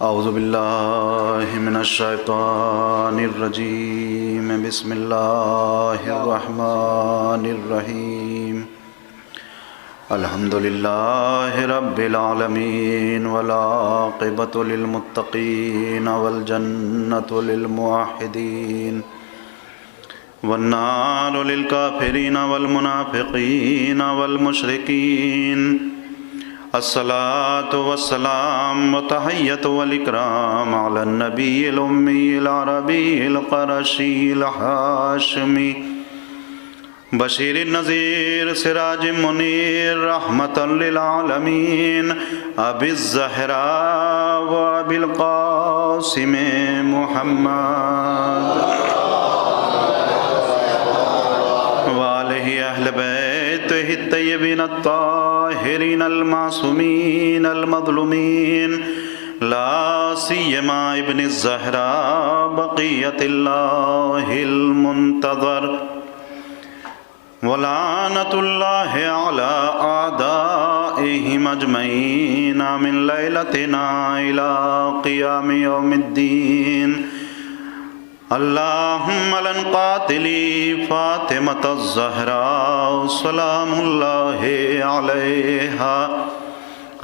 اعوذ باللہ من الشیطان الرجیم بسم اللہ الرحمن الرحیم الحمدللہ رب العالمین والعاقبۃ للمتقین والجنۃ للموحدین والنار للکافرین والمنافقین والمشرکین الصلاة والسلام وتحیت والاکرام علی النبی الامی العربی القرشی الحاشمی بشیر النذیر سراج منیر رحمتا للعالمین ابی الزہراء و ابی القاسم محمد وآلہ اہل بیتہ الطیبین الطاہرین المعصومین المظلومین لا سیما ابن الزہراء بقیت اللہ المنتظر ولعنت اللہ علی اعدائہم اجمعین من لیلتنا الى قیام یوم الدین اللہم لن قاتلی فاطمة الزہراء سلام اللہ علیہا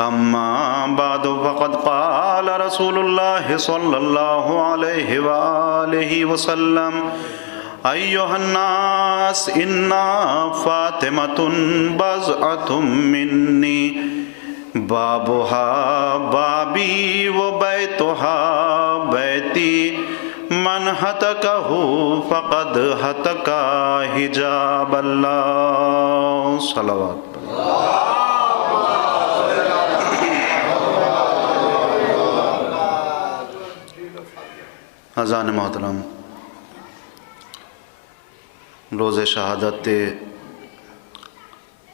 اما بعد فقد قال رسول اللہ صلی اللہ علیہ وآلہ وسلم ایہا الناس انا فاطمة بضعة منی بابها بابی و بیتها بیتی من ہتکہ فقد ہتکا حجاب اللہ صلوات اذان محترم روز شہادت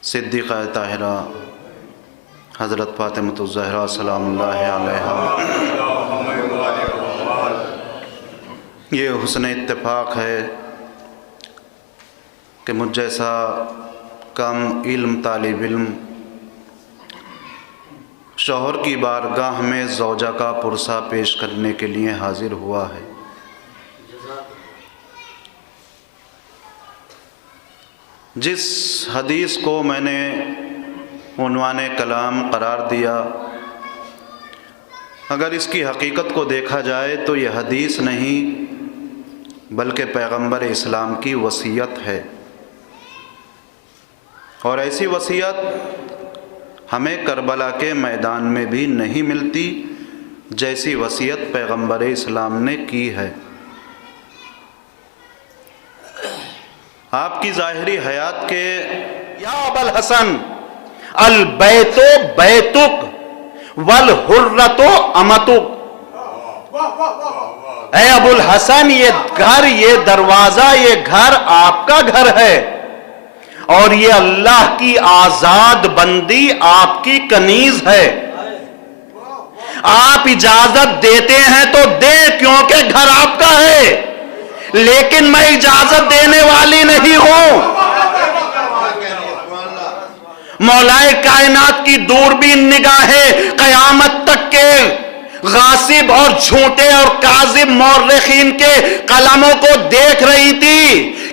صدیقہ طاہرہ حضرت فاطمۃ الزہراء سلام اللہ علیہا یہ حسن اتفاق ہے کہ مجھ جیسا کم علم طالب علم شوہر کی بارگاہ میں زوجہ کا پرسہ پیش کرنے کے لیے حاضر ہوا ہے۔ جس حدیث کو میں نے عنوان کلام قرار دیا، اگر اس کی حقیقت کو دیکھا جائے تو یہ حدیث نہیں بلکہ پیغمبر اسلام کی وصیت ہے، اور ایسی وصیت ہمیں کربلا کے میدان میں بھی نہیں ملتی جیسی وصیت پیغمبر اسلام نے کی ہے۔ آپ کی ظاہری حیات کے یا ابا الحسن البیت بیتک والحرۃ امتک، اے ابو الحسن یہ گھر، یہ دروازہ، یہ گھر آپ کا گھر ہے، اور یہ اللہ کی آزاد بندی آپ کی کنیز ہے۔ آپ اجازت دیتے ہیں تو دیں کیونکہ گھر آپ کا ہے، لیکن میں اجازت دینے والی نہیں ہوں۔ مولائے کائنات کی دوربین نگاہیں قیامت تک کے غاصب اور جھوٹے اور کاذب مورخین کے قلموں کو دیکھ رہی تھی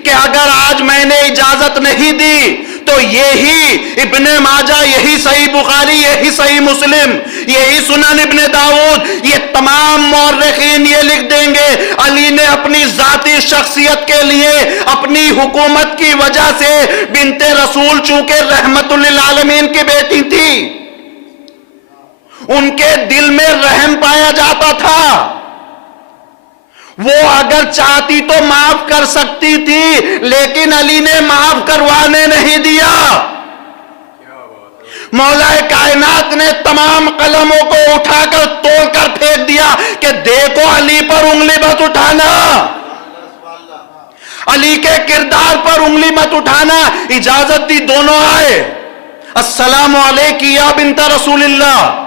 کہ اگر آج میں نے اجازت نہیں دی تو یہی ابن ماجہ، یہی صحیح بخاری، یہی صحیح مسلم، یہی سنن ابن داؤد، یہ تمام مورخین یہ لکھ دیں گے علی نے اپنی ذاتی شخصیت کے لیے، اپنی حکومت کی وجہ سے، بنت رسول چونکہ رحمت للعالمین کی بیٹی تھی، ان کے دل میں رحم پایا جاتا تھا، وہ اگر چاہتی تو معاف کر سکتی تھی، لیکن علی نے معاف کروانے نہیں دیا۔ مولا کائنات نے تمام قلموں کو اٹھا کر توڑ کر پھینک دیا کہ دیکھو علی پر انگلی مت اٹھانا، علی کے کردار پر انگلی مت اٹھانا۔ اجازت دی، دونوں آئے، السلام علیکی یا بنت رسول اللہ،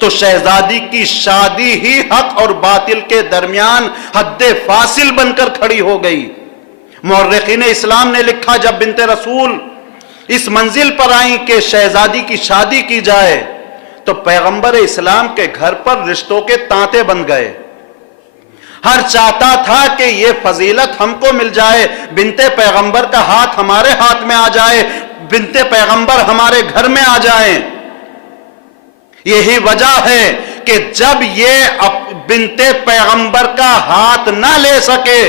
تو شہزادی کی شادی ہی حق اور باطل کے درمیان حد فاصل بن کر کھڑی ہو گئی۔ مورخین اسلام نے لکھا جب بنت رسول اس منزل پر آئیں کہ شہزادی کی شادی کی جائے تو پیغمبر اسلام کے گھر پر رشتوں کے تانتے بن گئے۔ ہر چاہتا تھا کہ یہ فضیلت ہم کو مل جائے، بنت پیغمبر کا ہاتھ ہمارے ہاتھ میں آ جائے، بنت پیغمبر ہمارے گھر میں آ جائیں۔ یہی وجہ ہے کہ جب یہ بنت پیغمبر کا ہاتھ نہ لے سکے،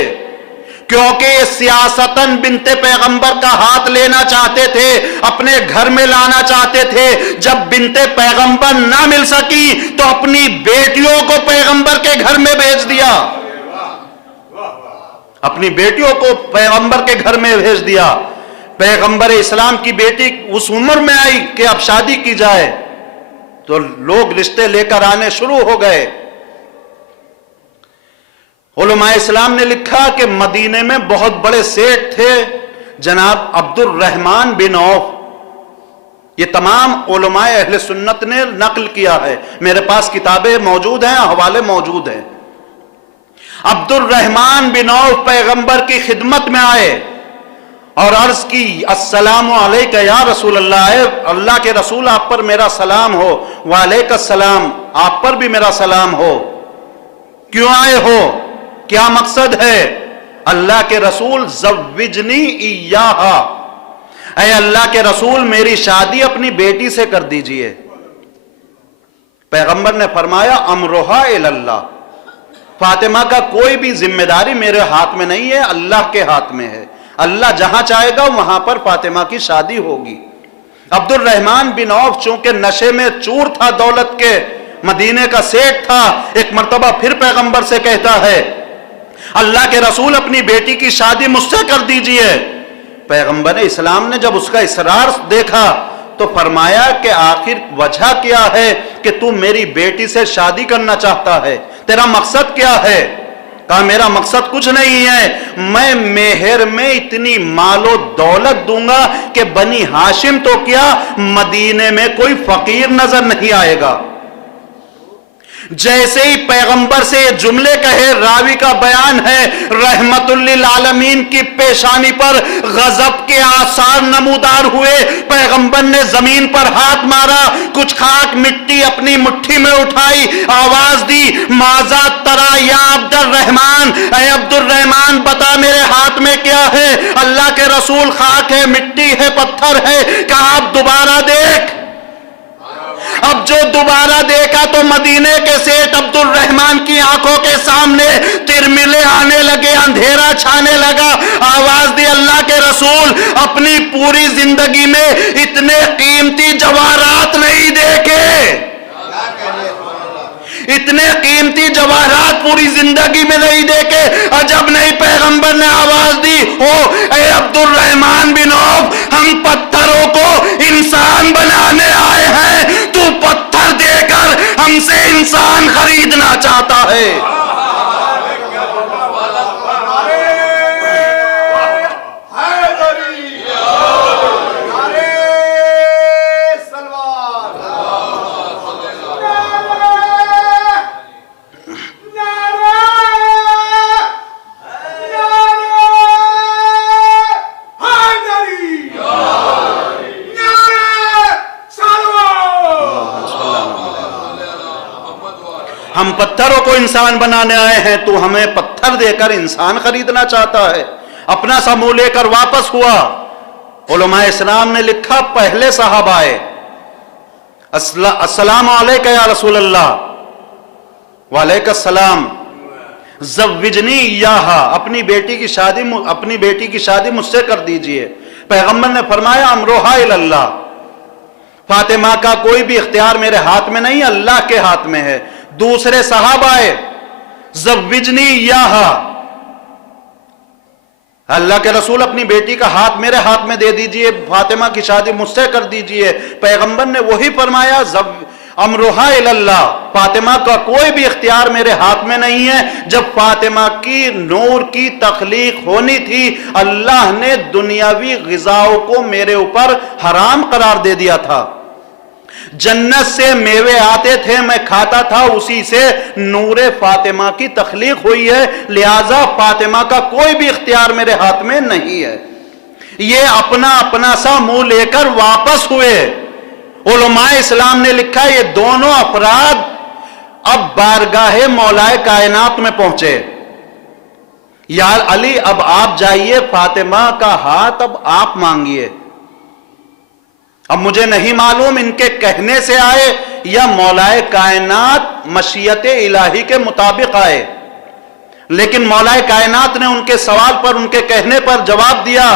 کیونکہ یہ سیاستاً بنت پیغمبر کا ہاتھ لینا چاہتے تھے، اپنے گھر میں لانا چاہتے تھے، جب بنت پیغمبر نہ مل سکی تو اپنی بیٹیوں کو پیغمبر کے گھر میں بھیج دیا، اپنی بیٹیوں کو پیغمبر کے گھر میں بھیج دیا۔ پیغمبر اسلام کی بیٹی اس عمر میں آئی کہ اب شادی کی جائے تو لوگ رشتے لے کر آنے شروع ہو گئے۔ علماء اسلام نے لکھا کہ مدینے میں بہت بڑے سیٹ تھے جناب عبد الرحمن بن عوف، یہ تمام علماء اہل سنت نے نقل کیا ہے، میرے پاس کتابیں موجود ہیں، حوالے موجود ہیں۔ عبد الرحمن بن عوف پیغمبر کی خدمت میں آئے اور عرض کی السلام علیکہ یا رسول اللہ، اے اللہ کے رسول آپ پر میرا سلام ہو۔ وعلیکہ السلام، آپ پر بھی میرا سلام ہو۔ کیوں آئے ہو؟ کیا مقصد ہے؟ اللہ کے رسول زوجنی ایہا، اے اللہ کے رسول میری شادی اپنی بیٹی سے کر دیجئے۔ پیغمبر نے فرمایا امرہا اللہ، فاطمہ کا کوئی بھی ذمہ داری میرے ہاتھ میں نہیں ہے، اللہ کے ہاتھ میں ہے، اللہ جہاں چاہے گا وہاں پر فاطمہ کی شادی ہوگی۔ عبد الرحمن بن عوف چونکہ نشے میں چور تھا، دولت کے مدینے کا سیٹ تھا، ایک مرتبہ پھر پیغمبر سے کہتا ہے اللہ کے رسول اپنی بیٹی کی شادی مجھ سے کر دیجئے۔ پیغمبر اسلام نے جب اس کا اصرار دیکھا تو فرمایا کہ آخر وجہ کیا ہے کہ تو میری بیٹی سے شادی کرنا چاہتا ہے، تیرا مقصد کیا ہے؟ کہا میرا مقصد کچھ نہیں ہے، میں مہر میں اتنی مال و دولت دوں گا کہ بنی ہاشم تو کیا مدینے میں کوئی فقیر نظر نہیں آئے گا۔ جیسے ہی پیغمبر سے یہ جملے کہے، راوی کا بیان ہے رحمت للعالمین کی پیشانی پر غضب کے آثار نمودار ہوئے، پیغمبر نے زمین پر ہاتھ مارا، کچھ خاک مٹی اپنی مٹھی میں اٹھائی، آواز دی ماذا ترا یا عبد الرحمن، اے عبد الرحمن بتا میرے ہاتھ میں کیا ہے؟ اللہ کے رسول خاک ہے، مٹی ہے، پتھر ہے۔ کہا اب دوبارہ دیکھ۔ اب جو دوبارہ دیکھا تو مدینے کے سیٹ عبد الرحمن کی آنکھوں کے سامنے ترملے آنے لگے، اندھیرا چھانے لگا، آواز دی اللہ کے رسول اپنی پوری زندگی میں اتنے قیمتی جواہرات نہیں دیکھے، اتنے قیمتی جواہرات پوری زندگی میں نہیں دیکھے۔ عجب نہیں، پیغمبر نے آواز دی ہو اے عبد الرحمن بن عوف، ہم پتھروں کو انسان بنانے آئے ہیں، تو پتھر دے کر ہم سے انسان خریدنا چاہتا ہے۔ ہم پتھروں کو انسان بنانے آئے ہیں، تو ہمیں پتھر دے کر انسان خریدنا چاہتا ہے۔ اپنا سا منہ لے کر واپس ہوا۔ علماء اسلام نے لکھا پہلے صاحب آئے، السلام علیکہ یا رسول اللہ، وعلیکم السلام، زوجنی ایہا، اپنی بیٹی کی شادی مجھ سے کر دیجئے۔ پیغمبر نے فرمایا امرہا اللہ، فاطمہ کا کوئی بھی اختیار میرے ہاتھ میں نہیں، اللہ کے ہاتھ میں ہے۔ دوسرے صاحب آئے، زوجنی ایہا، اللہ کے رسول اپنی بیٹی کا ہاتھ میرے ہاتھ میں دے دیجئے، فاطمہ کی شادی مجھ سے کر دیجئے۔ پیغمبر نے وہی فرمایا امرہا اللہ، فاطمہ کا کوئی بھی اختیار میرے ہاتھ میں نہیں ہے۔ جب فاطمہ کی نور کی تخلیق ہونی تھی، اللہ نے دنیاوی غذاؤں کو میرے اوپر حرام قرار دے دیا تھا۔ جنت سے میوے آتے تھے، میں کھاتا تھا، اسی سے نور فاطمہ کی تخلیق ہوئی ہے، لہذا فاطمہ کا کوئی بھی اختیار میرے ہاتھ میں نہیں ہے۔ یہ اپنا اپنا سا منہ لے کر واپس ہوئے۔ علماء اسلام نے لکھا یہ دونوں افراد اب بارگاہ مولا کائنات میں پہنچے۔ یا علی اب آپ جائیے، فاطمہ کا ہاتھ اب آپ مانگیے۔ اب مجھے نہیں معلوم ان کے کہنے سے آئے یا مولا کائنات مشیت الہی کے مطابق آئے، لیکن مولا کائنات نے ان کے سوال پر، ان کے کہنے پر جواب دیا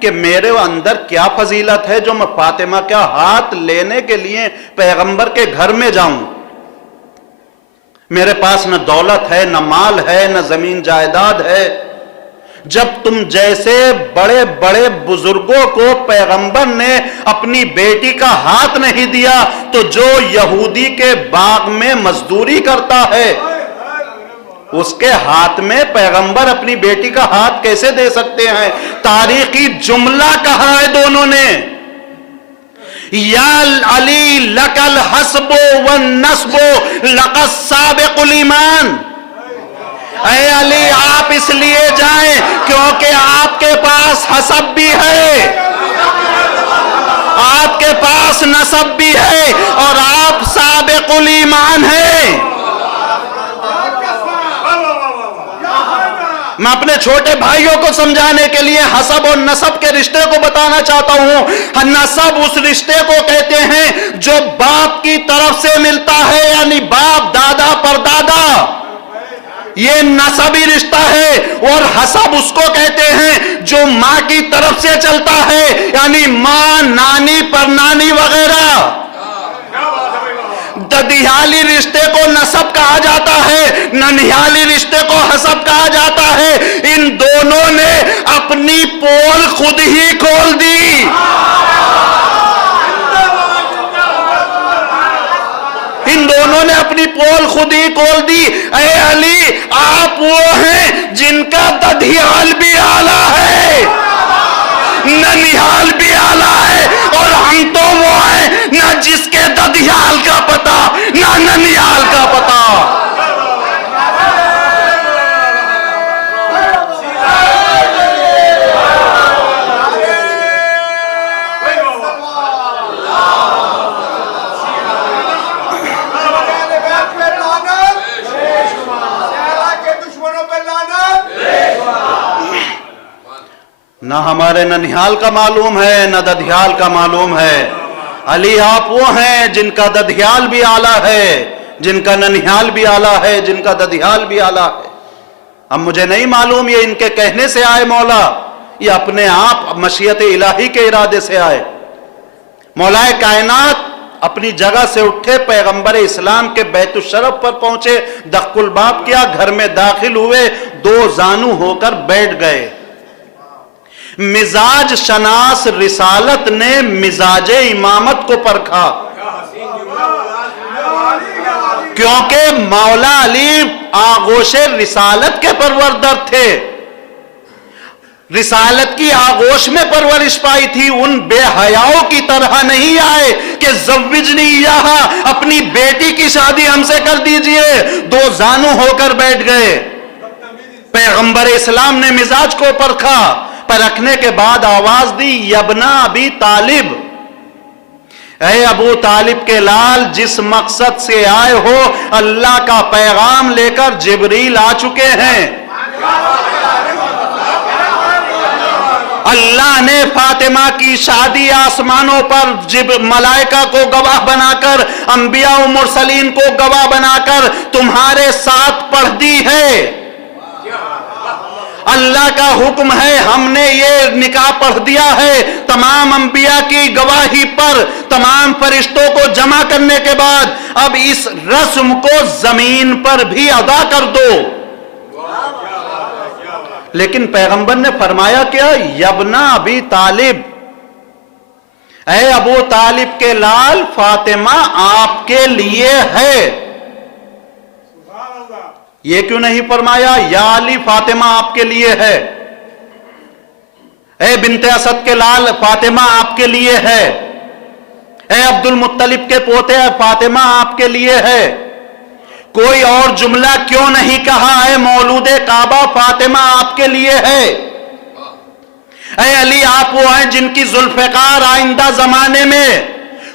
کہ میرے اندر کیا فضیلت ہے جو میں فاطمہ کا ہاتھ لینے کے لیے پیغمبر کے گھر میں جاؤں؟ میرے پاس نہ دولت ہے، نہ مال ہے، نہ زمین جائیداد ہے۔ جب تم جیسے بڑے بڑے بزرگوں کو پیغمبر نے اپنی بیٹی کا ہاتھ نہیں دیا تو جو یہودی کے باغ میں مزدوری کرتا ہے اس کے ہاتھ میں پیغمبر اپنی بیٹی کا ہاتھ کیسے دے سکتے ہیں؟ تاریخی جملہ کہا ہے دونوں نے، یا علی لک الحسب والنسب لقد سابق الایمان۔ اے علی آپ اس لیے جائیں کیونکہ آپ کے پاس حسب بھی ہے، آپ کے پاس نسب بھی ہے، اور آپ سابق الایمان ہیں۔ میں اپنے چھوٹے بھائیوں کو سمجھانے کے لیے حسب اور نسب کے رشتے کو بتانا چاہتا ہوں۔ نسب اس رشتے کو کہتے ہیں جو باپ کی طرف سے ملتا ہے، یعنی باپ دادا پردادا، یہ نسبی رشتہ ہے۔ اور حسب اس کو کہتے ہیں جو ماں کی طرف سے چلتا ہے، یعنی ماں، نانی، پرنانی وغیرہ۔ ددیالی رشتے کو نسب کہا جاتا ہے، ننیالی رشتے کو حسب کہا جاتا ہے۔ ان دونوں نے اپنی پول خود ہی کھول دی۔ ان دونوں نے اپنی پول خود ہی کھول دی۔ اے علی آپ وہ ہیں جن کا ددیال بھی اعلیٰ ہے، ننیال بھی اعلیٰ ہے، اور ہم تو وہ ہیں نہ جس کے ددیال کا پتہ نہ ننیال کا پتہ۔ نہ ہمارے ننیال کا معلوم ہے نہ ددیال کا معلوم ہے۔ علی آپ وہ ہیں جن کا ددیال بھی اعلیٰ ہے، جن کا ننیال بھی اعلیٰ ہے، جن کا ددیال بھی اعلیٰ ہے۔ اب مجھے نہیں معلوم یہ ان کے کہنے سے آئے مولا یا اپنے آپ مشیت الہی کے ارادے سے آئے۔ مولا کائنات اپنی جگہ سے اٹھے، پیغمبر اسلام کے بیت الشرف پر پہنچے، دق الباب کیا، گھر میں داخل ہوئے، دو زانو ہو کر بیٹھ گئے۔ مزاج شناس رسالت نے مزاج امامت کو پرکھا، کیونکہ مولا علی آغوش رسالت کے پروردر تھے، رسالت کی آغوش میں پرورش پائی تھی۔ ان بے حیاؤں کی طرح نہیں آئے کہ زوجنی یہاں اپنی بیٹی کی شادی ہم سے کر دیجئے، دو زانو ہو کر بیٹھ گئے۔ پیغمبر اسلام نے مزاج کو پرکھا، پرکھنے کے بعد آواز دی، یبنا ابی طالب، اے ابو طالب کے لال، جس مقصد سے آئے ہو اللہ کا پیغام لے کر جبریل آ چکے ہیں۔ اللہ نے فاطمہ کی شادی آسمانوں پر ملائکہ کو گواہ بنا کر، انبیاء و مرسلین کو گواہ بنا کر تمہارے ساتھ پڑھ دی ہے۔ اللہ کا حکم ہے، ہم نے یہ نکاح پڑھ دیا ہے۔ تمام انبیاء کی گواہی پر، تمام فرشتوں کو جمع کرنے کے بعد اب اس رسم کو زمین پر بھی ادا کر دو۔ لیکن پیغمبر نے فرمایا کیا؟ یبنا ابی طالب، اے ابو طالب کے لال، فاطمہ آپ کے لیے ہے۔ یہ کیوں نہیں فرمایا یا علی فاطمہ آپ کے لیے ہے؟ اے بنت اسد کے لال، فاطمہ آپ کے لیے ہے۔ اے عبد المطلب کے پوتے فاطمہ آپ کے لیے ہے، کوئی اور جملہ کیوں نہیں کہا؟ اے مولود کعبہ فاطمہ آپ کے لیے ہے، اے علی آپ وہ ہیں جن کی ذوالفقار آئندہ زمانے میں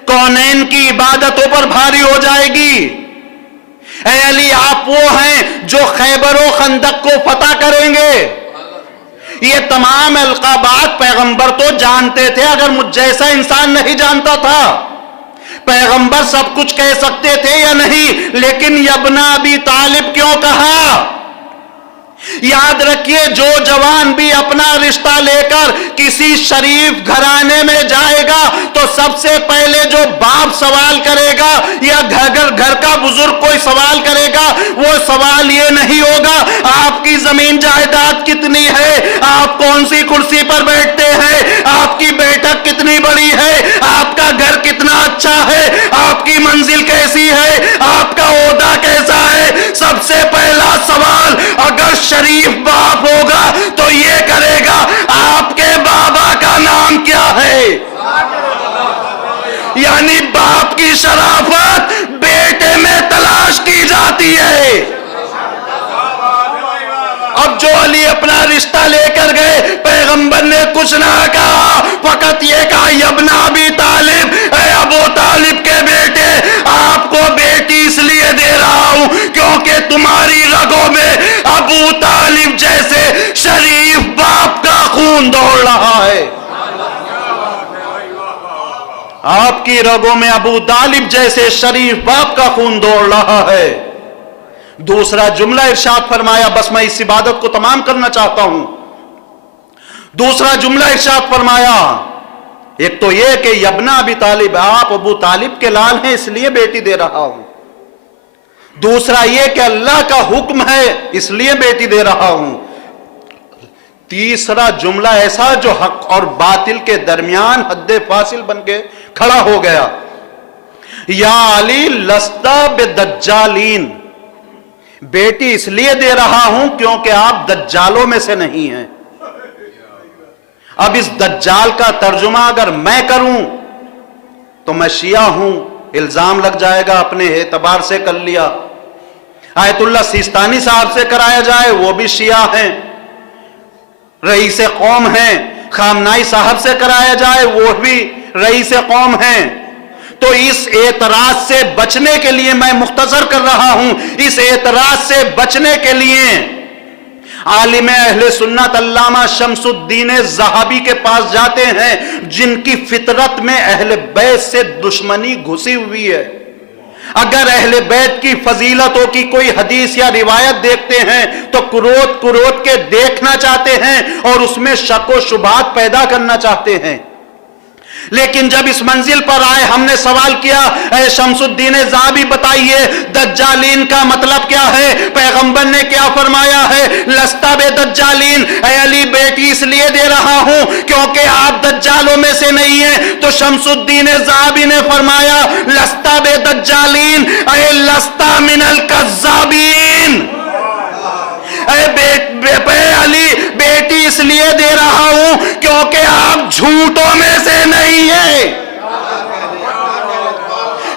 کونین کی عبادتوں پر بھاری ہو جائے گی، اے علی آپ وہ ہیں جو خیبر و خندق کو فتح کریں گے۔ یہ تمام القابات پیغمبر تو جانتے تھے، اگر مجھ جیسا انسان نہیں جانتا تھا پیغمبر سب کچھ کہہ سکتے تھے یا نہیں، لیکن ابن ابی طالب کیوں کہا؟ یاد رکھیے جو جوان بھی اپنا رشتہ لے کر کسی شریف گھرانے میں جائے گا تو سب سے پہلے جو باپ سوال کرے گا یا گھر کا بزرگ کوئی سوال کرے گا، وہ سوال یہ نہیں ہوگا آپ کی زمین جائیداد کتنی ہے، آپ کون سی کرسی پر بیٹھتے ہیں، آپ کی بیٹھک کتنی بڑی ہے، آپ کا گھر کتنا اچھا ہے، آپ کی منزل کیسی ہے، آپ کا عہدہ کیسا ہے۔ سب سے پہلا سوال اگر شریف باپ ہوگا تو یہ کرے گا آپ کے بابا کا نام کیا ہے۔ یعنی باپ کی شرافت بیٹے میں تلاش کی جاتی ہے۔ اب جو علی اپنا رشتہ لے کر گئے پیغمبر نے کچھ نہ کہا، فقط یہ کہا ابن ابی طالب، اے ابو طالب کے بیٹے آپ کو بیٹی اس لیے دے رہا ہوں کیونکہ تمہاری رگوں میں ابو طالب جیسے شریف باپ کا خون دوڑ رہا ہے، آپ کی رگوں میں ابو طالب جیسے شریف باپ کا خون دوڑ رہا ہے۔ دوسرا جملہ ارشاد فرمایا، بس میں اس عبادت کو تمام کرنا چاہتا ہوں، دوسرا جملہ ارشاد فرمایا، ایک تو یہ کہ ابن ابی طالب آپ ابو طالب کے لال ہیں اس لیے بیٹی دے رہا ہوں، دوسرا یہ کہ اللہ کا حکم ہے اس لیے بیٹی دے رہا ہوں، تیسرا جملہ ایسا جو حق اور باطل کے درمیان حد فاصل بن کے کھڑا ہو گیا، یا علی لست بدجالین، بیٹی اس لیے دے رہا ہوں کیونکہ آپ دجالوں میں سے نہیں ہیں۔ اب اس دجال کا ترجمہ اگر میں کروں تو میں شیعہ ہوں، الزام لگ جائے گا، اپنے اعتبار سے کر لیا۔ آیت اللہ سیستانی صاحب سے کرایا جائے وہ بھی شیعہ ہیں، رئیس قوم ہیں، خامنائی صاحب سے کرایا جائے وہ بھی رئیس قوم ہیں۔ تو اس اعتراض سے بچنے کے لیے میں مختصر کر رہا ہوں، اس اعتراض سے بچنے کے لیے عالم اہل سنت علامہ شمس الدین ذہبی کے پاس جاتے ہیں جن کی فطرت میں اہل بیت سے دشمنی گھسی ہوئی ہے۔ اگر اہل بیت کی فضیلتوں کی کوئی حدیث یا روایت دیکھتے ہیں تو کرود کے دیکھنا چاہتے ہیں اور اس میں شک و شبہات پیدا کرنا چاہتے ہیں، لیکن جب اس منزل پر آئے ہم نے سوال کیا، اے شمس الدین ذہبی بتائیے دجالین کا مطلب کیا ہے؟ پیغمبر نے کیا فرمایا ہے؟ لستا بے دجالین، اے علی بیٹی اس لیے دے رہا ہوں کیونکہ آپ دجالوں میں سے نہیں ہیں۔ تو شمس الدین ذہبی نے فرمایا لستا بے دجالین اے لستا من الکذابین، اے علی بیٹی اس لیے دے رہا ہوں کیونکہ آپ جھوٹوں میں سے نہیں ہیں۔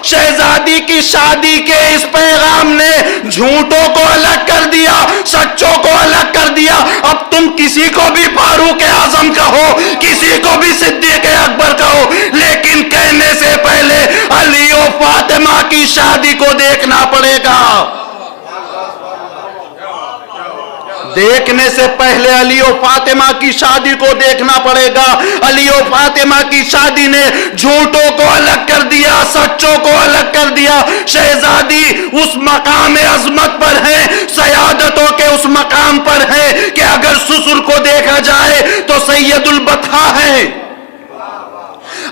شہزادی کی شادی کے اس پیغام نے جھوٹوں کو الگ کر دیا، سچوں کو الگ کر دیا۔ اب تم کسی کو بھی فاروق اعظم کہو، کسی کو بھی صدیق اکبر کہو، لیکن کہنے سے پہلے علی و فاطمہ کی شادی کو دیکھنا پڑے گا۔ دیکھنے سے پہلے علی و فاطمہ کی شادی کو دیکھنا پڑے گا۔ علی و فاطمہ کی شادی نے جھوٹوں کو الگ کر دیا، سچوں کو الگ کر دیا۔ شہزادی اس مقام عظمت پر ہے، سیادتوں کے اس مقام پر ہے کہ اگر سسر کو دیکھا جائے تو سید البطحاء ہے،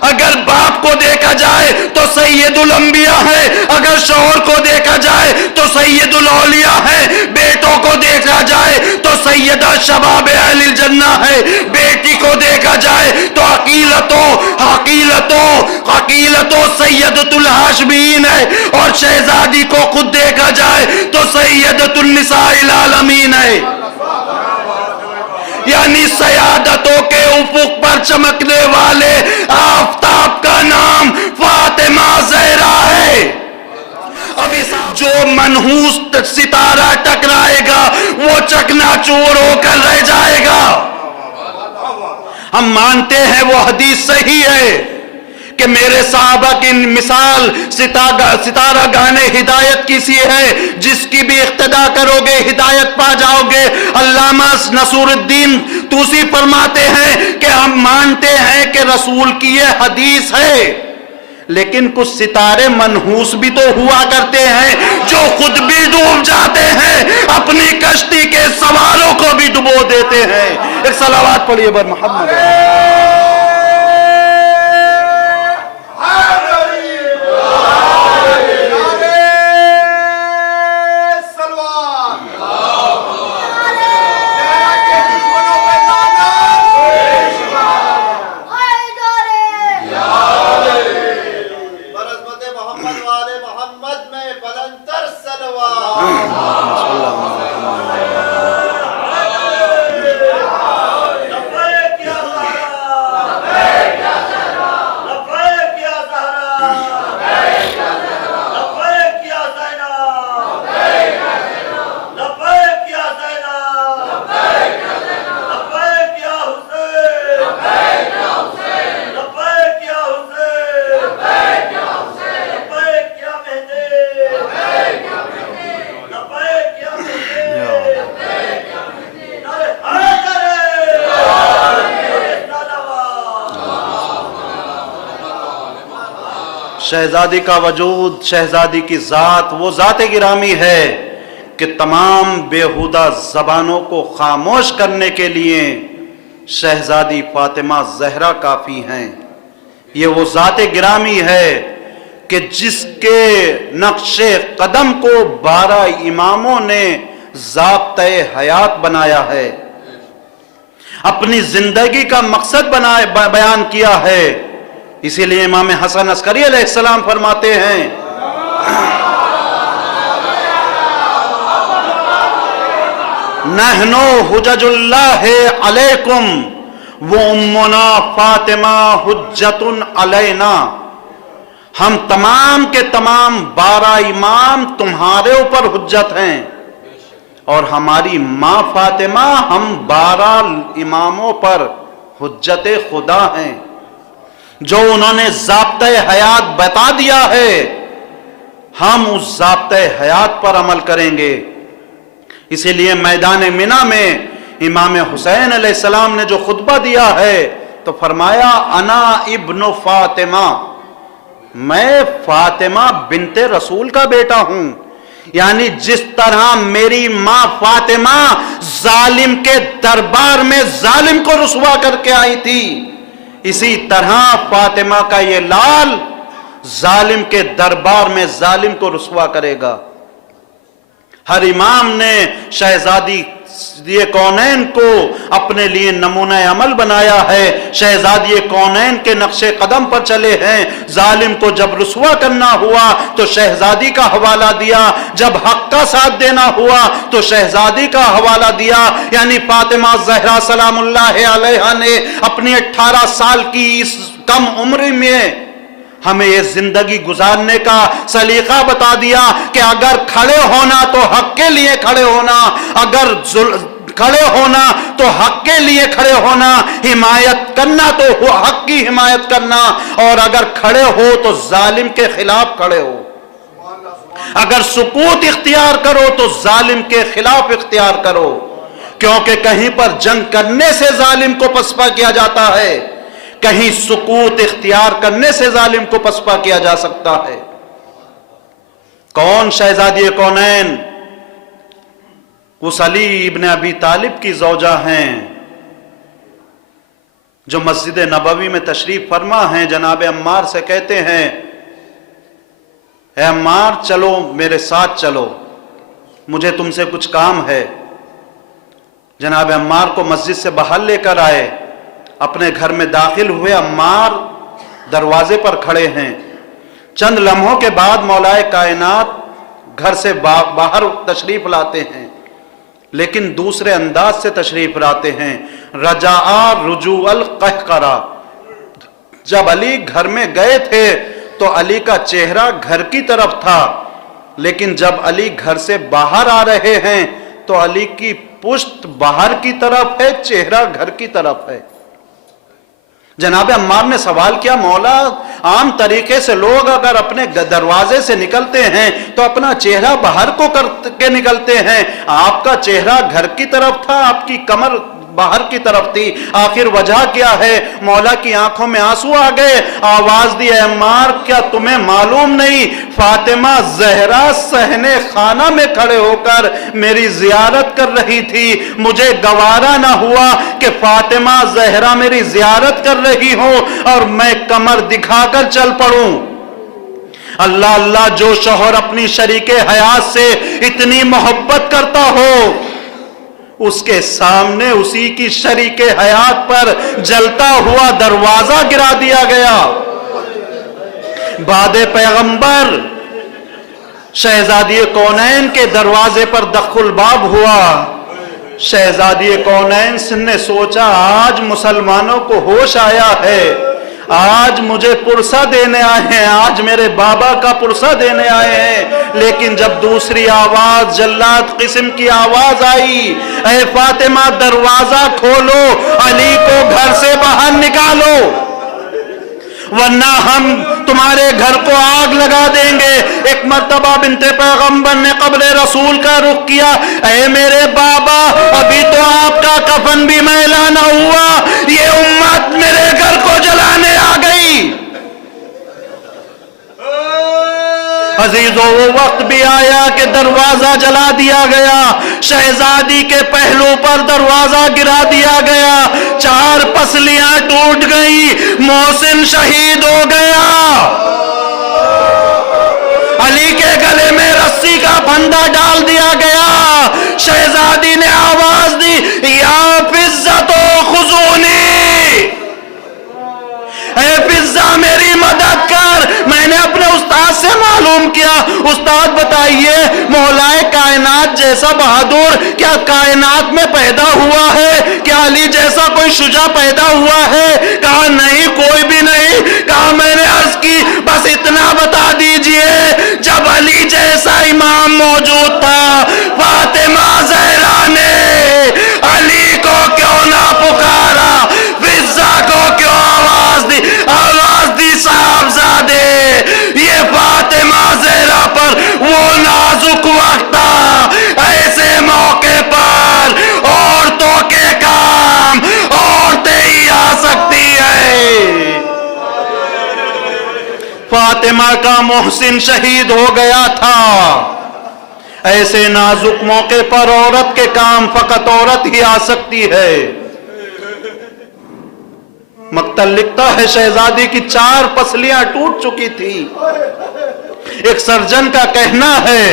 اگر باپ کو دیکھا جائے تو سید الانبیاء ہے، اگر شوہر کو دیکھا جائے تو سید الاولیاء ہے، بیٹوں کو دیکھا جائے تو سیدہ شباب اہل الجنہ ہے، بیٹی کو دیکھا جائے تو عقیلتوں سیدۃ الہاشمین ہے، اور شہزادی کو خود دیکھا جائے تو سیدۃ النساء العالمین ہے۔ یعنی سیادتوں کے افق پر چمکنے والے آفتاب کا نام فاطمہ زہرا ہے۔ ابھی جو منحوس ستارہ ٹکرائے گا وہ چکنا چور ہو کر رہ جائے گا۔ ہم مانتے ہیں وہ حدیث صحیح ہے کہ میرے صحابہ کی مثال ستارہ گانے ہدایت کی سی ہے، جس کی بھی اقتدا کرو گے ہدایت پا جاؤ گے۔ علامہ نصور الدین توسی فرماتے ہیں کہ ہم مانتے ہیں کہ رسول کی یہ حدیث ہے، لیکن کچھ ستارے منحوس بھی تو ہوا کرتے ہیں جو خود بھی ڈوب جاتے ہیں، اپنی کشتی کے سواروں کو بھی ڈبو دیتے ہیں۔ ایک صلوات پڑھیے بر محمد۔ شہزادی کا وجود، شہزادی کی ذات وہ ذات گرامی ہے کہ تمام بیہودہ زبانوں کو خاموش کرنے کے لیے شہزادی فاطمہ زہرا کافی ہیں۔ یہ وہ ذات گرامی ہے کہ جس کے نقش قدم کو 12 اماموں نے ضابطۂ حیات بنایا ہے، اپنی زندگی کا مقصد بیان کیا ہے۔ اسی لیے امام حسن عسکری علیہ السلام فرماتے ہیں نحنو حجج اللہ علیکم و امنا فاطمہ حجت علینا، ہم تمام کے تمام 12 امام تمہارے اوپر حجت ہیں، اور ہماری ماں فاطمہ ہم 12 اماموں پر حجت خدا ہیں۔ جو انہوں نے ضابطۂ حیات بتا دیا ہے، ہم اس ضابطۂ حیات پر عمل کریں گے۔ اسی لیے میدان منی میں امام حسین علیہ السلام نے جو خطبہ دیا ہے تو فرمایا انا ابن فاطمہ، میں فاطمہ بنت رسول کا بیٹا ہوں۔ یعنی جس طرح میری ماں فاطمہ ظالم کے دربار میں ظالم کو رسوا کر کے آئی تھی، اسی طرح فاطمہ کا یہ لال ظالم کے دربار میں ظالم کو رسوا کرے گا۔ ہر امام نے شہزادی یہ کونین کو اپنے لیے نمونہ عمل بنایا ہے، شہزادی کونین کے نقش قدم پر چلے ہیں۔ ظالم کو جب رسوا کرنا ہوا تو شہزادی کا حوالہ دیا، جب حق کا ساتھ دینا ہوا تو شہزادی کا حوالہ دیا۔ یعنی فاطمہ زہرا سلام اللہ علیہا نے اپنی 18 سال کی اس کم عمر میں ہمیں یہ زندگی گزارنے کا سلیقہ بتا دیا کہ اگر کھڑے ہونا تو حق کے لیے کھڑے ہونا، اگر کھڑے ہونا تو حق کے لیے کھڑے ہونا، حمایت کرنا تو حق کی حمایت کرنا، اور اگر کھڑے ہو تو ظالم کے خلاف کھڑے ہو، اگر سکوت اختیار کرو تو ظالم کے خلاف اختیار کرو، کیونکہ کہیں پر جنگ کرنے سے ظالم کو پسپا کیا جاتا ہے، کہیں سکوت اختیار کرنے سے ظالم کو پسپا کیا جا سکتا ہے۔ کون شہزادی کونین؟ اس علی ابن ابی طالب کی زوجہ ہیں جو مسجد نبوی میں تشریف فرما ہیں، جناب عمار سے کہتے ہیں اے عمار چلو میرے ساتھ چلو، مجھے تم سے کچھ کام ہے۔ جناب عمار کو مسجد سے باہر لے کر آئے، اپنے گھر میں داخل ہوئے، عمار دروازے پر کھڑے ہیں۔ چند لمحوں کے بعد مولا کائنات گھر سے باہر تشریف لاتے ہیں، لیکن دوسرے انداز سے تشریف لاتے ہیں. رجاء رجوع القہقرہ. جب علی گھر میں گئے تھے تو علی کا چہرہ گھر کی طرف تھا، لیکن جب علی گھر سے باہر آ رہے ہیں تو علی کی پشت باہر کی طرف ہے، چہرہ گھر کی طرف ہے. جناب عمار نے سوال کیا، مولا عام طریقے سے لوگ اگر اپنے دروازے سے نکلتے ہیں تو اپنا چہرہ باہر کو کر کے نکلتے ہیں، آپ کا چہرہ گھر کی طرف تھا، آپ کی کمر باہر کی طرف تھی، آخر وجہ کیا ہے؟ مولا کی آنکھوں میں آنسو آ گئے، آواز دی، اے عمار کیا تمہیں معلوم نہیں فاطمہ زہرا صحن خانہ میں کھڑے ہو کر میری زیارت کر رہی تھی، مجھے گوارا نہ ہوا کہ فاطمہ زہرا میری زیارت کر رہی ہو اور میں کمر دکھا کر چل پڑوں. اللہ اللہ، جو شوہر اپنی شریک حیات سے اتنی محبت کرتا ہو اس کے سامنے اسی کی شریک حیات پر جلتا ہوا دروازہ گرا دیا گیا. بعد پیغمبر شہزادی کونین کے دروازے پر دخل الباب ہوا. شہزادی کونین نے سوچا آج مسلمانوں کو ہوش آیا ہے، آج مجھے پرسہ دینے آئے ہیں، آج میرے بابا کا پرسہ دینے آئے ہیں. لیکن جب دوسری آواز جلاد قسم کی آواز آئی، اے فاطمہ دروازہ کھولو، علی کو گھر سے باہر نکالو ورنہ ہم تمہارے گھر کو آگ لگا دیں گے. ایک مرتبہ بنت پیغمبر نے قبر رسول کا رخ کیا، اے میرے بابا ابھی تو آپ کا کفن بھی میلا نہ ہوا، یہ امت میرے گھر کو جلانے آ گئی. عزیزو وہ وقت بھی آیا کہ دروازہ جلا دیا گیا، شہزادی کے پہلو پر دروازہ گرا دیا گیا، 4 پسلیاں ٹوٹ گئی، محسن شہید ہو گیا. علی کے گلے میں رسی کا پھندا ڈال دیا گیا. شہزادی نے آواز دی، یا فضہ تو خذونی، اے فضہ میری مدد کر. میں نے اپنے استاد سے معلوم کیا، استاد بتائیے مولا کائنات جیسا بہادر کیا کائنات میں پیدا ہوا ہے؟ کیا علی جیسا کوئی شجاع پیدا ہوا ہے؟ کہا نہیں، کوئی بھی نہیں. کہا میں نے عرض کی بس اتنا بتا دیجئے، جب علی جیسا امام موجود تھا فاطمہ زہرا نے علی کو کیوں نہ پکارا، فضہ کو کیوں آواز دی صاحبزادے. یہ فاطمہ زہرا پر وہ نازک وقت تھا، ایسے موقع پر عورتوں کے کام عورتیں ہی آ سکتی ہے. فاطمہ کا محسن شہید ہو گیا تھا، ایسے نازک موقع پر عورت کے کام فقط عورت ہی آ سکتی ہے. مقتل لکھتا ہے شہزادی کی 4 پسلیاں ٹوٹ چکی تھی. ایک سرجن کا کہنا ہے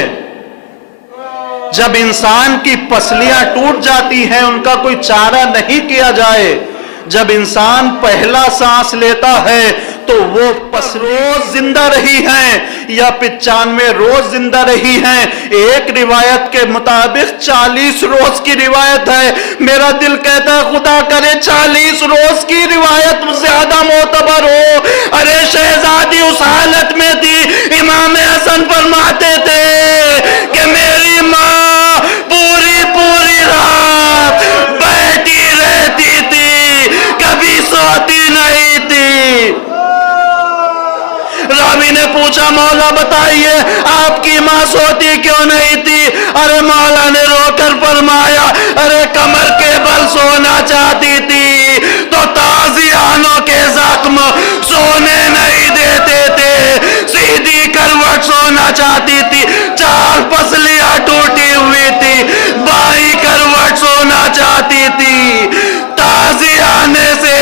جب انسان کی پسلیاں ٹوٹ جاتی ہیں ان کا کوئی چارہ نہیں کیا جائے، جب انسان پہلا سانس لیتا ہے تو وہ 5 روز زندہ رہی ہیں یا 95 روز زندہ رہی ہیں. ایک روایت کے مطابق 40 روز کی روایت ہے. میرا دل کہتا ہے خدا کرے 40 روز کی روایت زیادہ معتبر ہو. ارے شہزادی اس حالت میں تھی، امام حسن فرماتے تھے کہ میری ماں پوری رات بیٹھی رہتی تھی، کبھی سوتی نہیں تھی. راوی نے پوچھا مولا بتائیے آپ کی ماں سوتی کیوں نہیں تھی؟ ارے مولا نے رو کر فرمایا ارے کمر کے بل سونا چاہتی تھی تو تازیانوں کے زخم سونے نہیں دیتے تھے، سیدھی کروٹ سونا چاہتی تھی. 4 پسلیاں ٹوٹی ہوئی تھی، بائیں کروٹ سونا چاہتی تھی، تازیانے سے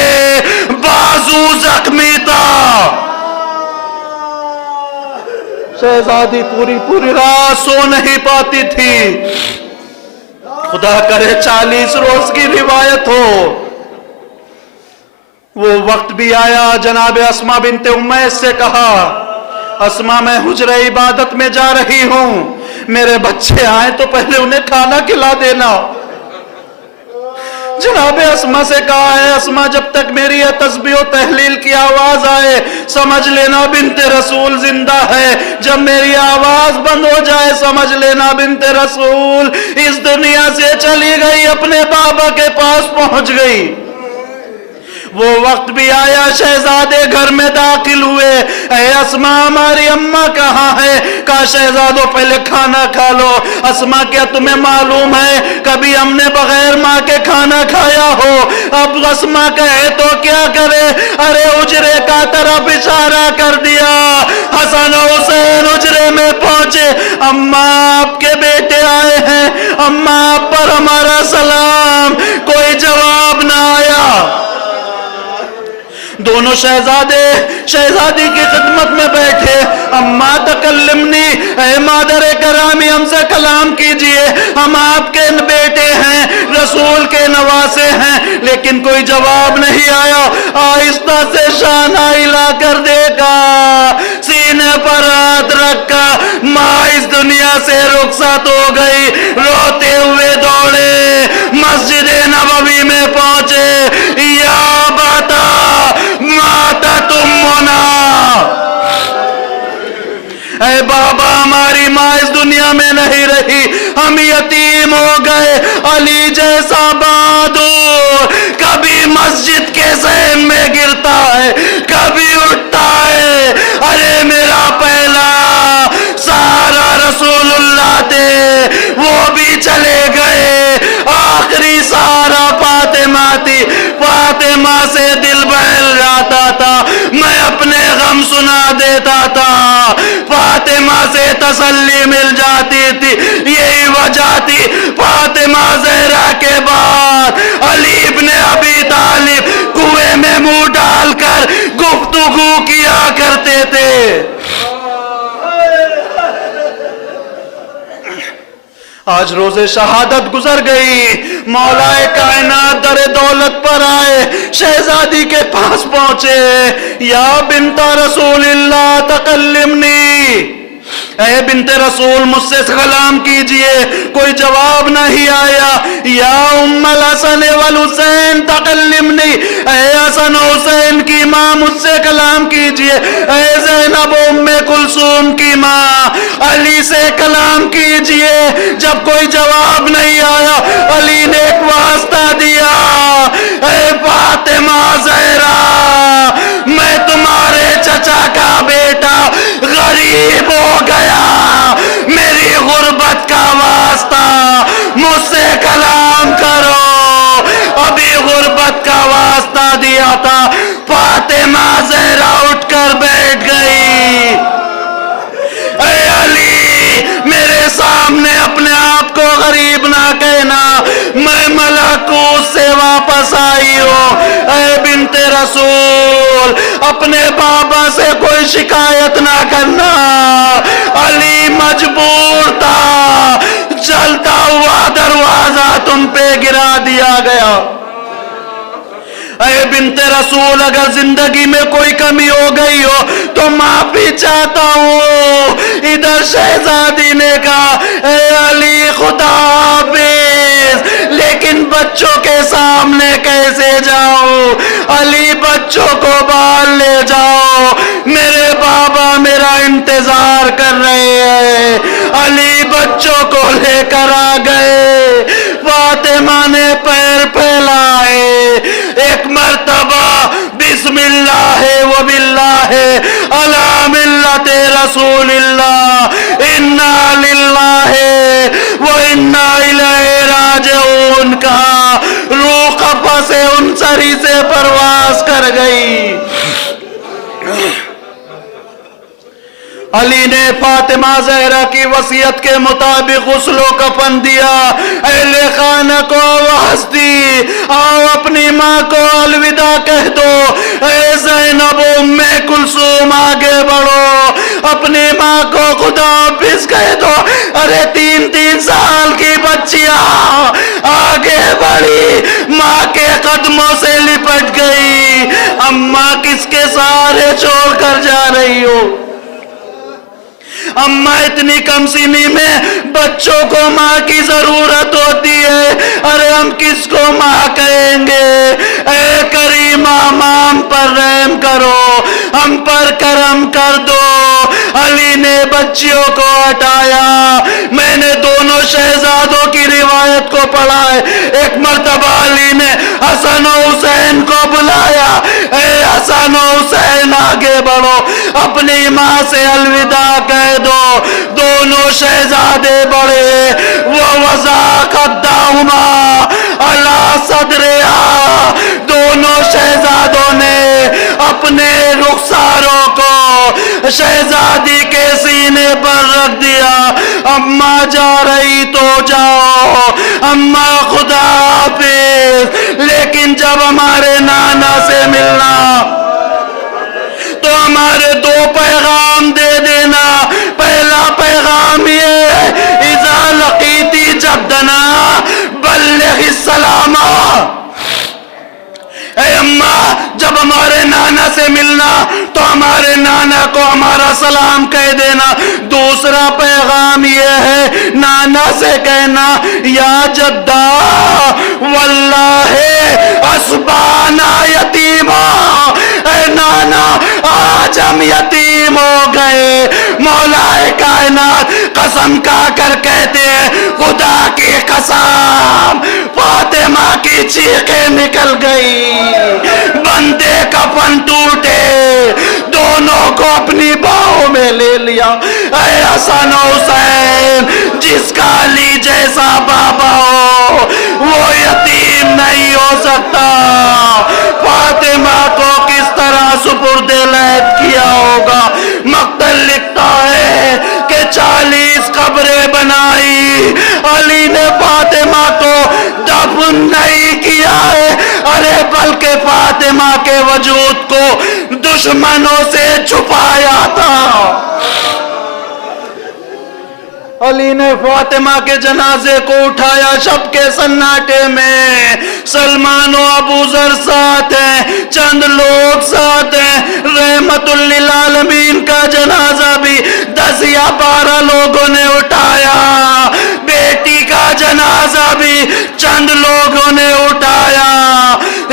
بازو زخمی تھا. شہزادی پوری رات سو نہیں پاتی تھی. خدا کرے 40 روز کی روایت ہو. وہ وقت بھی آیا، جناب اسما بنت امیس سے کہا اسما میں حجرہ عبادت میں جا رہی ہوں، میرے بچے آئیں تو پہلے انہیں کھانا کھلا دینا۔ جناب اسما سے کہا ہے اسما جب تک میری یہ تسبیح و تحلیل کی آواز آئے سمجھ لینا بنت رسول زندہ ہے، جب میری آواز بند ہو جائے سمجھ لینا بنت رسول اس دنیا سے چلی گئی، اپنے بابا کے پاس پہنچ گئی۔ وہ وقت بھی آیا شہزادے گھر میں داخل ہوئے، اے اسما ہماری اماں کہاں ہے؟ کہا شہزادوں پہلے کھانا کھا لو۔ اسما کیا تمہیں معلوم ہے کبھی ہم نے بغیر ماں کے کھانا کھایا ہو؟ اب اسما کہے تو کیا کرے، ارے اجرے کا طرف اشارہ کر دیا۔ حسن و حسین اجرے میں پہنچے، اماں آپ کے بیٹے آئے ہیں، اماں آپ پر ہمارا سلام، کوئی جواب نہ آیا۔ دونوں شہزادی کی خدمت میں بیٹھے، اماں تکلمنی، اے مادر کرامی ہم سے کلام کیجئے، ہم آپ کے بیٹے ہیں، رسول کے نواسے ہیں، لیکن کوئی جواب نہیں آیا۔ آہستہ سے شانہ ہلا کر دیکھا، سینے پر ہاتھ رکھا، ماں اس دنیا سے رخصت ہو گئی۔ روتے ہوئے دوڑے مسجد نبوی میں پہنچے، یا باتا ماتا تمنا، اے بابا ہماری ماں اس دنیا میں نہیں رہی، ہم یتیم ہو گئے۔ علی جیسا بہادر کبھی مسجد کے ذہن میں گرتا ہے، کبھی اٹھتا ہے۔ ارے میرا پہلا سارا رسول اللہ تھے، وہ بھی چلے گئے، آخری سارا فاطمہ تھی، فاطمہ سے دل بہل جاتا تھا، میں اپنے غم سنا دیتا تھا، فاطمہ سے تسلی مل جاتی تھی۔ یہی وجہ تھی فاطمہ زہرا کے بعد علی ابن ابی طالب کنویں میں منہ ڈال کر گفتگو کیا کرتے تھے۔ آج روز شہادت گزر گئی، مولا کائنات در دولت پر آئے، شہزادی کے پاس پہنچے، یا بنت رسول اللہ تکلمنی، اے بنت رسول مجھ سے کلام کیجئے، کوئی جواب نہیں آیا۔ یا ام الحسن والحسین تکلمنی، اے حسن حسین کی ماں مجھ سے کلام کیجئے، اے زینب ام کلثوم کی ماں علی سے کلام کیجئے۔ جب کوئی جواب نہیں آیا علی نے ایک واسطہ دیا، اے فاطمہ زہرا میں تمہارے چچا کا بیٹا غریب ہو گیا، میری غربت کا واسطہ مجھ سے کلام کرو۔ ابھی غربت کا واسطہ دیا تھا، فاطمہ زہرا اٹھ کر بیٹھ گئی۔ اے علی میرے سامنے اپنے آپ کو غریب نہ کہنا، میں ملکوت سے واپس آئی ہوں۔ اے بنت رسول اپنے بابا سے کوئی شکایت نہ کرنا۔ علی مجبور تھا، چلتا ہوا دروازہ تم پہ گرا دیا گیا۔ اے بنت رسول اگر زندگی میں کوئی کمی ہو گئی ہو تو معافی چاہتا ہوں۔ ادھر شہزادی نے کہا اے علی خدا حافظ، لیکن بچوں کے سامنے کیسے جاؤ؟ علی بچوں کو باہر لے جاؤ، میرے بابا میرا انتظار کر رہے ہیں۔ علی بچوں کو لے کر آ گئے، فاطمہ نے پیر پھیلائے، ایک مرتبہ بسم اللہ و باللہ علی ملت رسول اللہ انا للہ و انا الیہ راجعون کہا، روح قفس انصری سے پرواز کر گئی۔ علی نے فاطمہ زہرا کی وصیت کے مطابق غسل و کفن دیا۔ اہل خانہ کو آواز دی، آؤ اپنی ماں کو الوداع کہہ دو۔ اے زینب ام کلثوم آگے بڑھو، اپنی ماں کو خدا حافظ کہہ دو۔ ارے 3 سال کی بچیاں آگے بڑھی، ماں کے قدموں سے لپٹ گئی۔ اماں کس کے سہارے چھوڑ کر جا رہی ہو؟ اماں اتنی کم سنی میں بچوں کو ماں کی ضرورت ہوتی ہے، ارے ہم کس کو ماں کہیں گے؟ اے کریم ماں پر رحم کرو، ہم پر کرم کر دو۔ علی نے بچیوں کو ہٹایا۔ میں نے دونوں شہزادوں کی روایت کو پڑھا ہے۔ ایک مرتبہ علی نے حسن و حسین کو بلایا، اے حسن و حسین آگے بڑھو، اپنی ماں سے الوداع کہہ دو۔ دونوں شہزادے بڑھے، وہ وضع خدہما علی صدرہا، دونوں شہزادوں نے اپنے رخساروں کو شہزادی کے سینے پر رکھ دیا۔ اماں جا رہی تو جاؤ، اماں خدا حافظ، لیکن جب ہمارے نانا سے ملنا تو ہمارے دو پیغام دے دینا۔ پہلا پیغام یہ ہے، اذا لقیتی جدنا بلغ السلام، اے اماں جب ہمارے نانا سے ملنا تو ہمارے نانا کو ہمارا سلام کہہ دینا۔ دوسرا پیغام یہ ہے، نانا سے کہنا، یا جدہ واللہ اصبحنا یتیما، اے نانا آج ہم یتیم ہو گئے۔ مولا کائنات قسم کھا کر کہتے ہیں، خدا کی قسم، فاطمہ کی چیخیں نکل گئی، بندے کفن ٹوٹے، دونوں کو اپنی باہوں میں لے لیا۔ اے حسن و حسین، جس کا علی جیسا بابا ہو وہ یتیم نہیں ہو سکتا۔ فاطمہ کو کس طرح سپرد لحد کیا ہوگا؟ مقتل لکھتا ہے کہ 40 قبریں بنائی، علی نے فاطمہ کو دفن نہیں کیا ہے، ارے بلکہ فاطمہ کے وجود کو دشمنوں سے چھپایا تھا۔ علی نے فاطمہ کے جنازے کو اٹھایا شب کے سناٹے میں، سلمان و ابو ذر ساتھ ہیں، چند لوگ ساتھ ہیں، رحمت للعالمین کا جنازہ بھی 10 یا 12 لوگوں نے اٹھایا، بیٹی کا جنازہ بھی چند لوگوں نے اٹھایا۔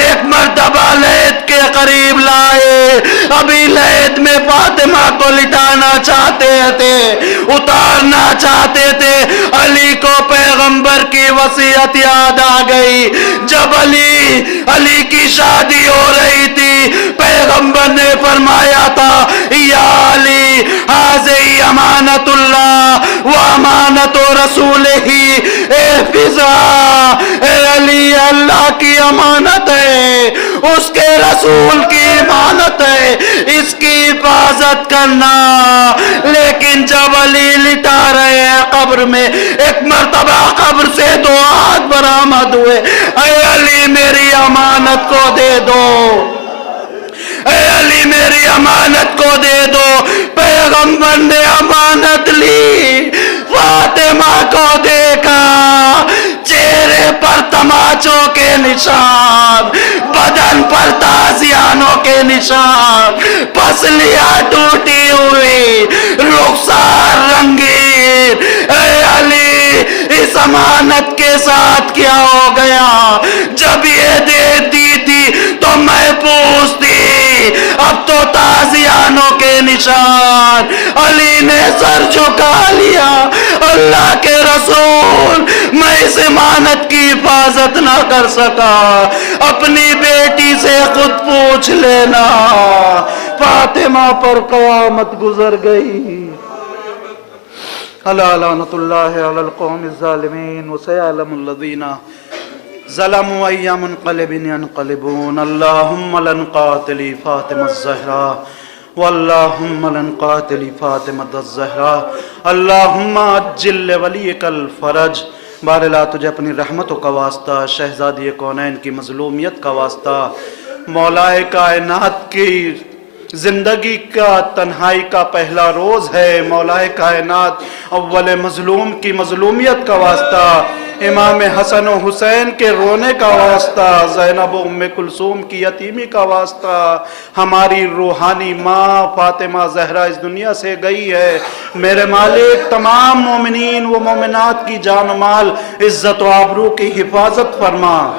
ایک مرتبہ لحد کے قریب لائے، ابھی لحد میں فاطمہ کو لٹانا چاہتے تھے، اتارنا چاہتے تھے، علی کو پیغمبر کی وصیت یاد آ گئی۔ جب علی کی شادی ہو رہی تھی، پیغمبر نے فرمایا تھا، یا علی ہذہ امانت اللہ و امانت رسولہ احفظھا، اے علی اللہ کی امانت ہے، اس کے رسول کی امانت ہے، اس کی حفاظت کرنا۔ لیکن جب علی لٹا رہے ہیں قبر میں، ایک مرتبہ قبر سے 2 ہاتھ برآمد ہوئے، اے علی میری امانت کو دے دو، اے علی میری امانت کو دے دو۔ پیغمبر نے امانت لی، فاطمہ کو دیکھا، چہرے پر تماچوں کے نشان، بدن پر تازیانوں کے نشان، پسلیاں ٹوٹی ہوئی، رخسار رنگین۔ اے علی اس امانت کے ساتھ کیا ہو گیا؟ جب یہ دے دی تھی تو میں پوچھتی، اب تو تازیانوں کے نشان۔ علی نے سر جھکا لیا، اللہ کے رسول میں اس امانت کی حفاظت نہ کر سکا، اپنی بیٹی سے خود پوچھ لینا۔ فاطمہ پر قیامت گزر گئی۔ الا لعنت اللہ علی القوم الظالمین وسيعلم الذین ظلموا ای منقلب ينقلبون۔ اللہم لن قاتلی فاطمہ الزہرا واللہم لن قاتلی فاطمہ الزہرا، اللہم عجل لولیک الفرج۔ بار اللہ تجھے اپنی رحمتوں کا واسطہ، شہزادی کونین کی مظلومیت کا واسطہ، مولا کائنات کی زندگی کا تنہائی کا پہلا روز ہے، مولا کائنات اول مظلوم کی مظلومیت کا واسطہ، امام حسن و حسین کے رونے کا واسطہ، زینب و ام کلثوم کی یتیمی کا واسطہ، ہماری روحانی ماں فاطمہ زہرا اس دنیا سے گئی ہے۔ میرے مالک تمام مومنین و مومنات کی جان و مال، عزت و آبرو کی حفاظت فرما۔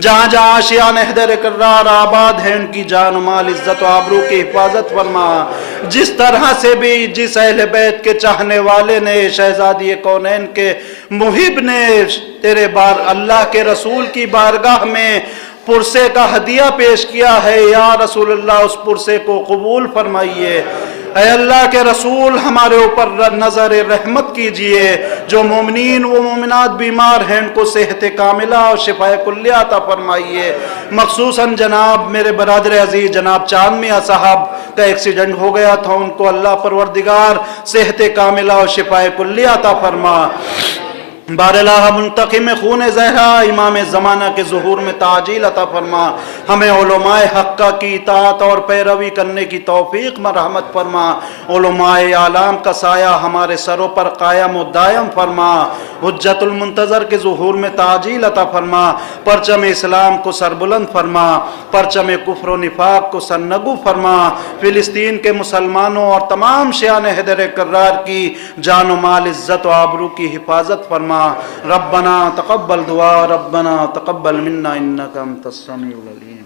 جہاں جہاں آشیان حیدر کرار آباد ہیں ان کی جان و مال، عزت و آبرو کی حفاظت فرما۔ جس طرح سے بھی جس اہل بیت کے چاہنے والے نے، شہزادی کونین کے محب نے تیرے بار اللہ کے رسول کی بارگاہ میں پرسے کا ہدیہ پیش کیا ہے، یا رسول اللہ اس پرسے کو قبول فرمائیے۔ اے اللہ کے رسول ہمارے اوپر نظر رحمت کیجئے، جو مومنین و مومنات بیمار ہیں ان کو صحت کاملہ اور شفاء کلیہ عطا فرمائیے۔ مخصوصاً جناب میرے برادر عزیز جناب چاند میاں صاحب کا ایکسیڈنٹ ہو گیا تھا، ان کو اللہ پروردگار صحت کاملہ اور شفاء کلیہ عطا فرما۔ باراللہ منتقم خون زہرا امام زمانہ کے ظہور میں تعجیل عطا فرما۔ ہمیں علماء حق کی اطاعت اور پیروی کرنے کی توفیق مرحمت فرما۔ علماء اعلام کا سایہ ہمارے سروں پر قائم و دائم فرما۔ حجت المنتظر کے ظہور میں تعجیل عطا فرما۔ پرچم اسلام کو سربلند فرما، پرچم کفر و نفاق کو سرنگو فرما۔ فلسطین کے مسلمانوں اور تمام شیعان حیدر کرار کی جان و مال، عزت و آبرو کی حفاظت فرما۔ ربنا تقبل دعا، ربنا تقبل منا انك انت السميع العليم۔